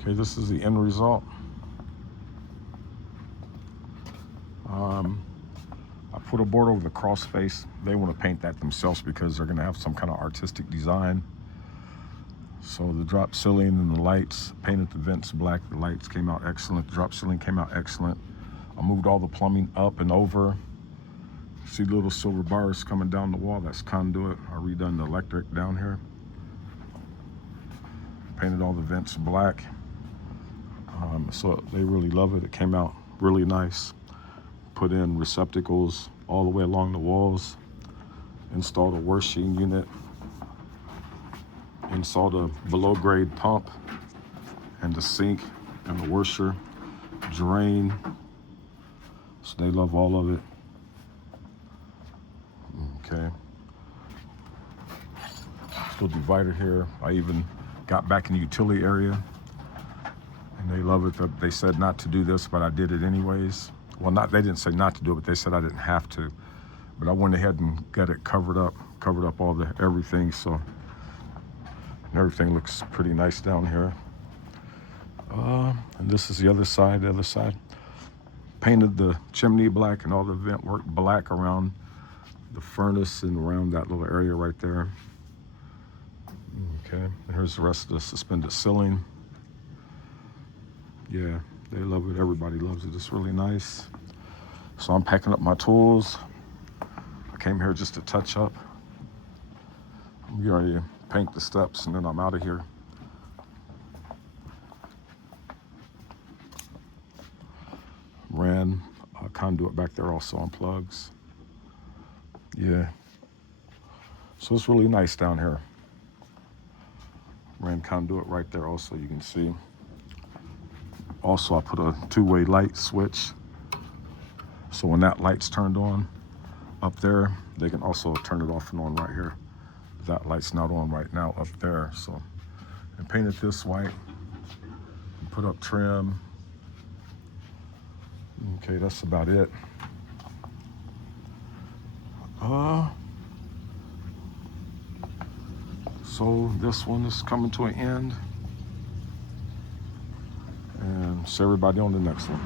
Okay, this is the end result. I put a board over the crawl space. They want to paint that themselves because they're going to have some kind of artistic design. So the drop ceiling and the lights, painted the vents black. The lights came out excellent. The drop ceiling came out excellent. I moved all the plumbing up and over. See little silver bars coming down the wall. That's conduit. I redone the electric down here. Painted all the vents black. So they really love it. It came out really nice. Put in receptacles all the way along the walls. Installed a washing unit. Installed a below grade pump and the sink and the washer, drain. So they love all of it. Okay. Still divider here. I even got back in the utility area and they love it. They said not to do this, but I did it anyways. Well, they didn't say not to do it, but they said I didn't have to. But I went ahead and got it covered up all the everything. So everything looks pretty nice down here. And this is the other side. Painted the chimney black and all the vent work black around the furnace and around that little area right there. Okay, and here's the rest of the suspended ceiling. Yeah, they love it. Everybody loves it. It's really nice. So I'm packing up my tools. I came here just to touch up. I'm going to paint the steps and then I'm out of here. Ran a conduit back there also on plugs. Yeah. So it's really nice down here. Ran conduit right there also, you can see. Also, I put a two-way light switch. So when that light's turned on up there, they can also turn it off and on right here. That light's not on right now up there. So, and painted this white. Put up trim. Okay, that's about it. So this one is coming to an end. And see everybody on the next one.